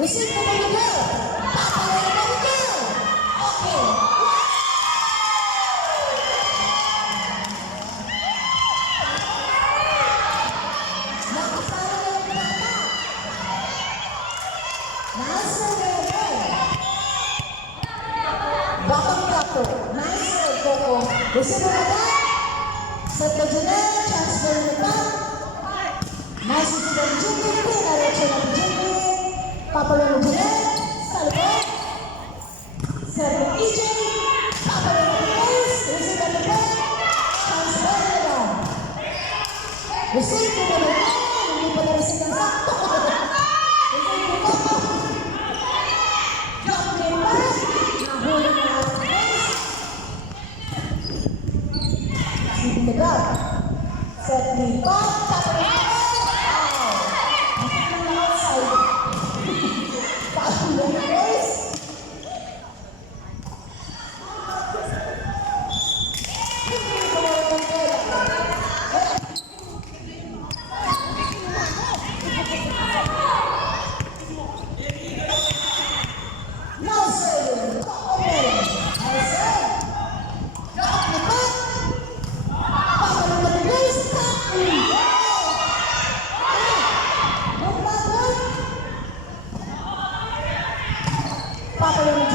Receive the ball girl. Okay. Nakasama na yung bata. Nice serve. Bottom plato. Nice serve, Coco. Receive the ball. Set the Janelle. Transfer the ball. Nice receive the Jimmy. Direction of Jimmy. Papalo ng Janelle. Salvo. Serve ng EJ. Papalo ng Grace. Receive the ball. Transfer the ball. Receive the ball. Hindi pa na-receive ng sakto. Receive the ball. Drop the pass. Nahuli na ang Grace. Receive the ball. Set the ball. Papalo ng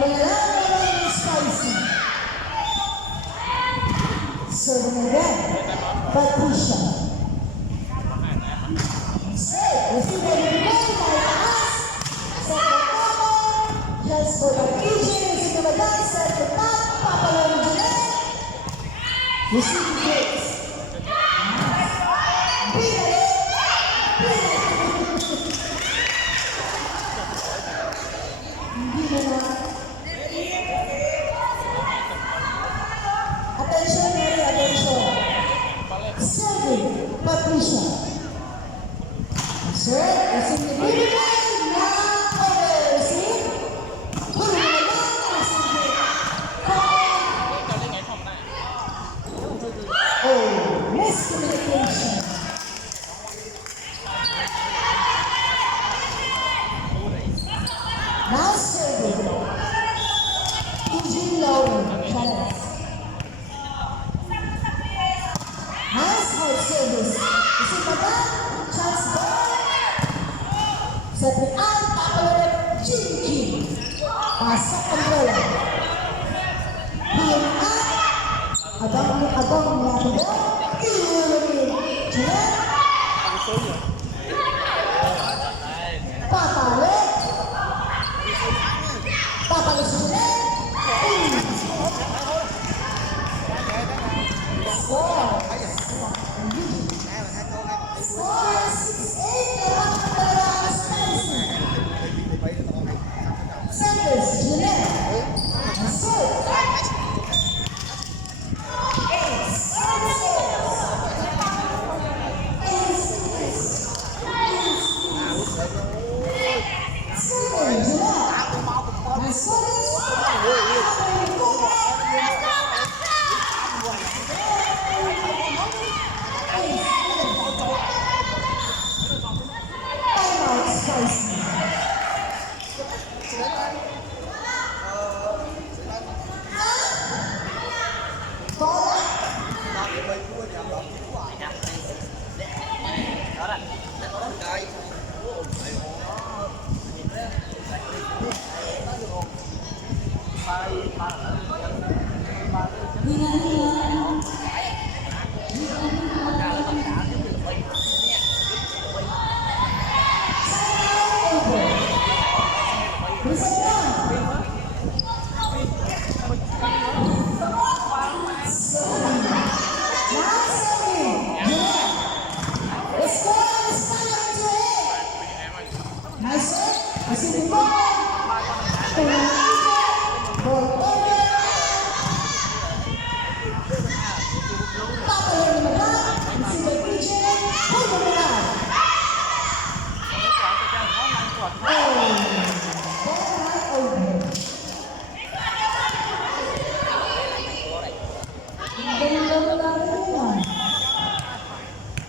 Manalangin Spicy. Serving again. Patricia. Receive a goal by Taas. Set the cover. Just for the PJ. Receive the medal. Set the top. Papalong Jeanette. Receive the grace. Attention, Mary, attention. Serving, Patricia. Sir, receive the bibigay na over. See? Puro na lang, receive it. Oh, miscommunication. Now serving. Eugene Lauren, Chalice. Nice hard service. Receive the back. Chance ball. Set the out. Papalorep. Jinky. Pasok ang bola. Hilang out. Abang natin. Hilang. Jeanette. Papalorep. Papalorep si Jeanette. Score 6-8. Kapag Spicy. Centers, Jeanette. Assert.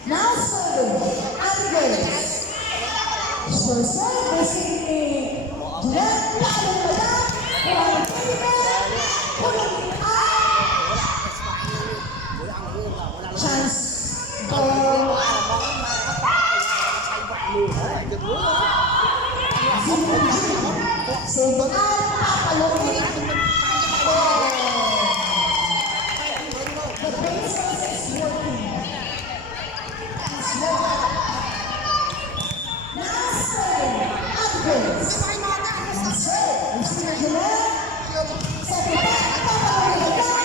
Now serving, Andres. So service ni Jeanette, Palong Madam, Juan Pilipan, Pulong Chance ball. Serving out, Papalong. The bases is working. Now serving, Andres. Receive Jeanette. Set it back, Papalong Madam.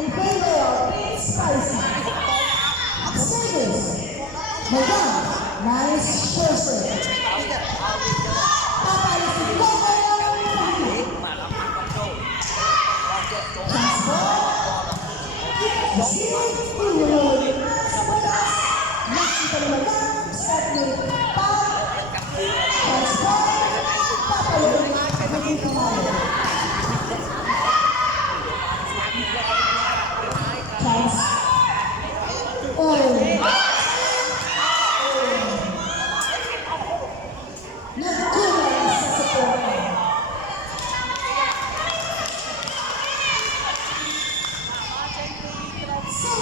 In favor of Spicy. Service. Madam. Nice person. Papa is the cover. Transport. Receive. Nakita na Madam. Set with Pop. Transport. Papa yung naging kamalo. Chance. Nagkulang sa support. So,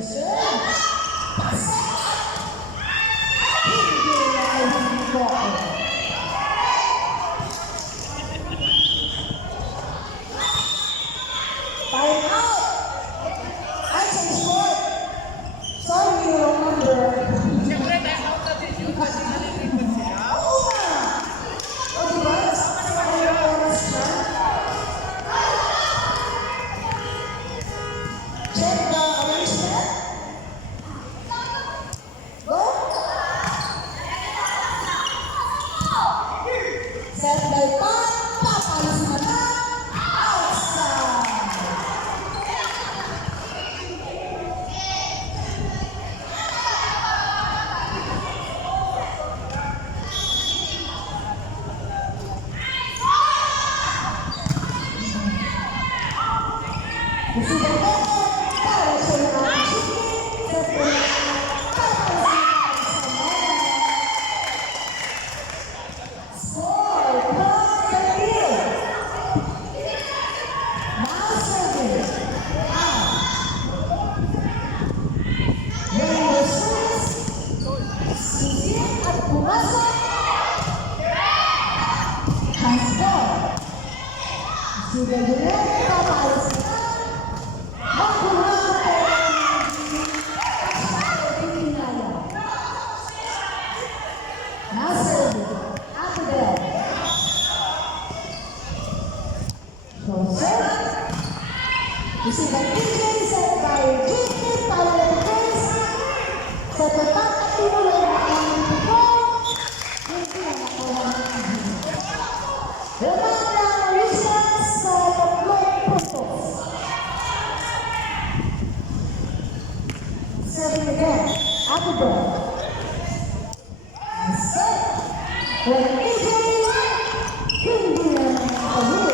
Susunod. Pasok. Hindi na hindi ko. Time out. I change sport. Sorry, wrong number. Siyempre, time out na din yun kasi nalilipad sila. Oo nga. O diba? Sa kanyang oras siya. Check the arrangement. Go. Set by Pat. Papalis na na. Outside. Gusto ko po, para sa mga chiki, sa mga score, block the field. Now serving. Number 6, Suzy at pumasok. Transfer. Sudah benar, papalis na. This is the kitchen set by Jimmy Paulus. Sa tapat at tinuloy na ang ito, hindi na nakuha ng ito. Laman ng Richards sa 3 puntos. Serving again, Applebaum. Set. When AJ, hindi na nakuha.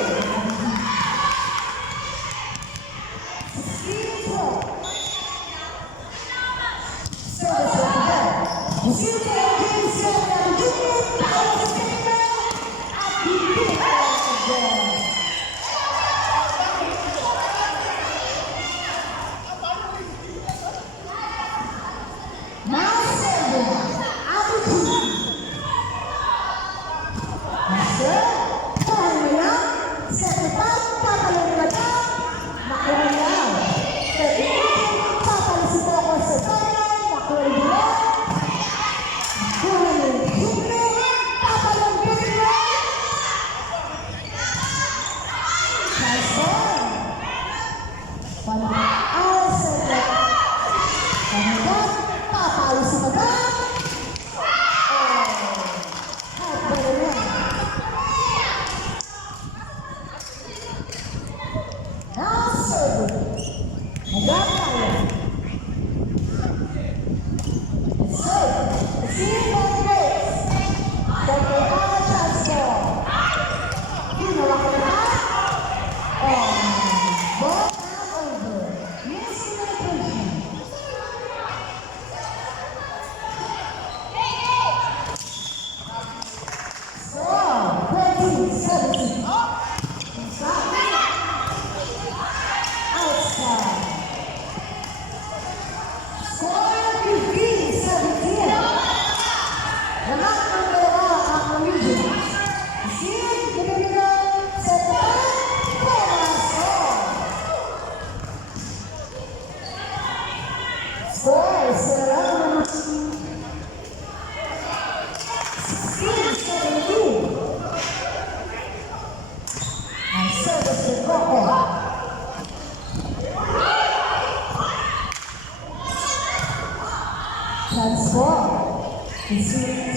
Transform.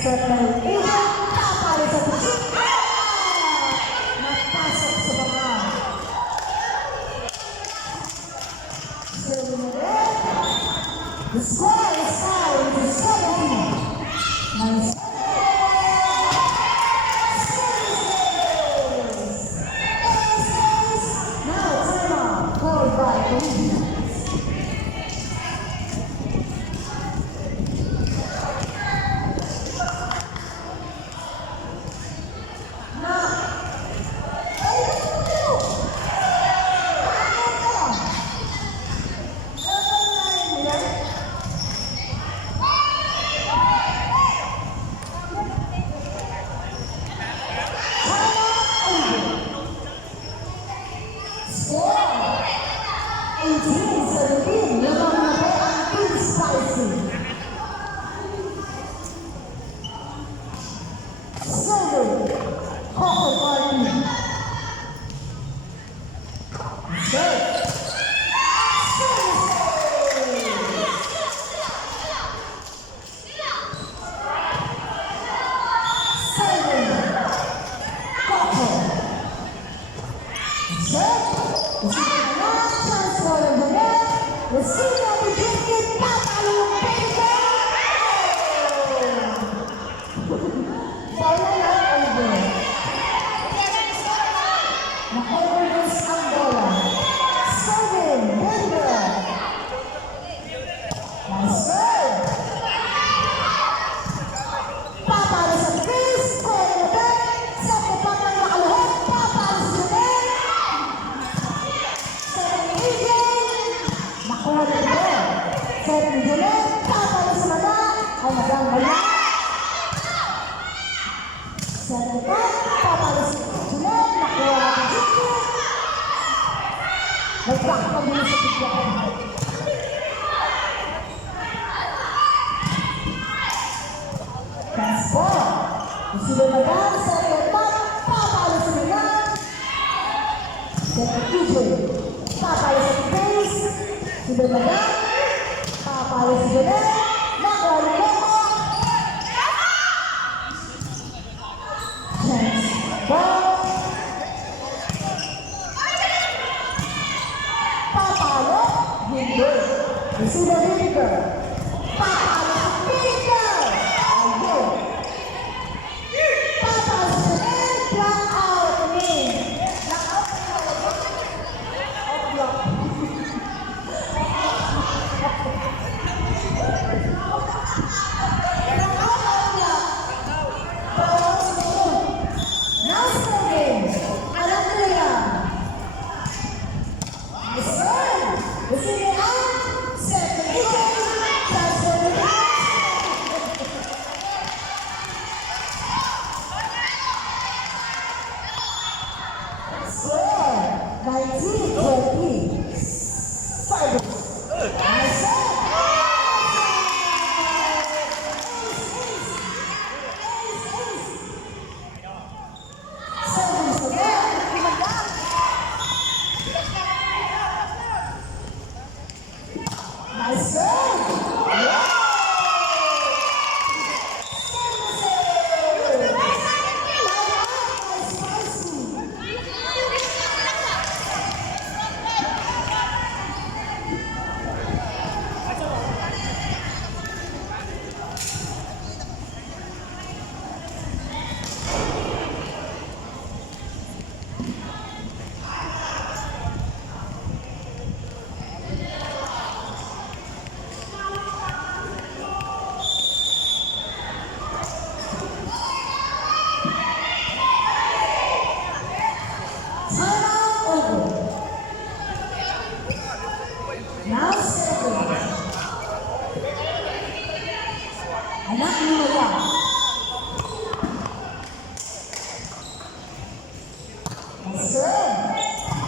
Set ng iba, papali sa pusik. Napasok sa baba. The score is tied to 17. Nice. Now timeout called by Corinthians. Team 17, lamang na po ang Team Spicy. Solo, Coco Party. Set.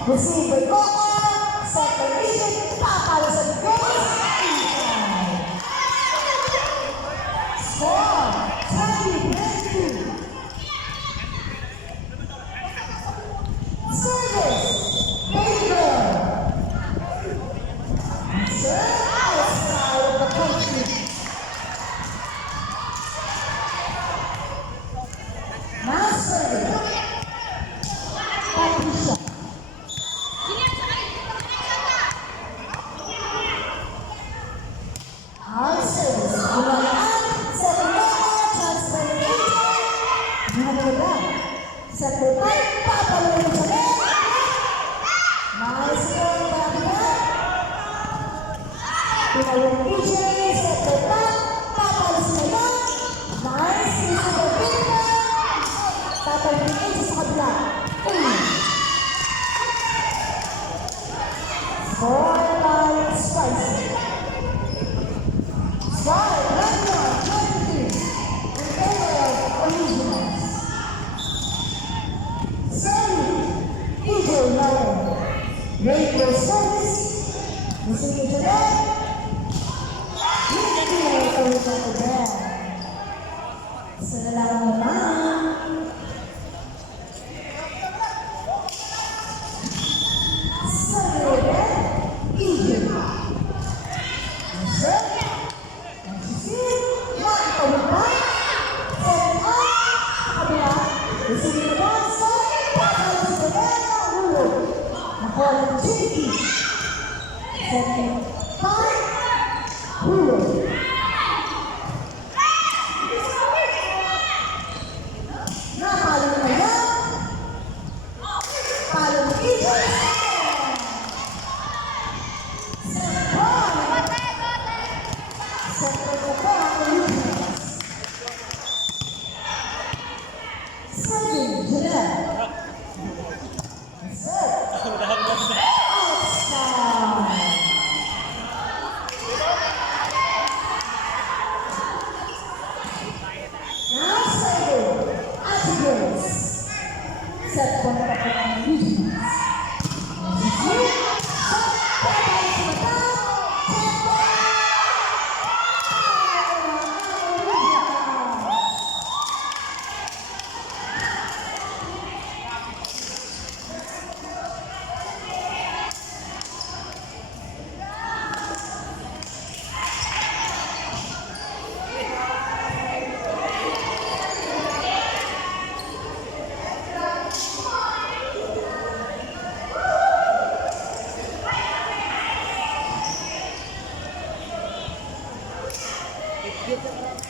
Receiver Coco, second lead, papalo sa goals, score, 20-22. Service, Baker. Serve outside of the country. Now service, Patricia. Rainbow Service, Receive it today. Hindi na ito sa today. Sa lalaki naman. Sa lalaki. Easy. Set. Receive. One over back. Set up. Kabila. Receive it again. Set. Pagkakas sa lalaki. Ulo. Nakuha ng Jinky. Second. Five. Ulo. Nakalo na yan. Palo ng Eagles. Second point. Second na po ang Eagles. Second, Jeanette. Set. Outside. Now second, Eagles. Set point na po ang Eagles. Get the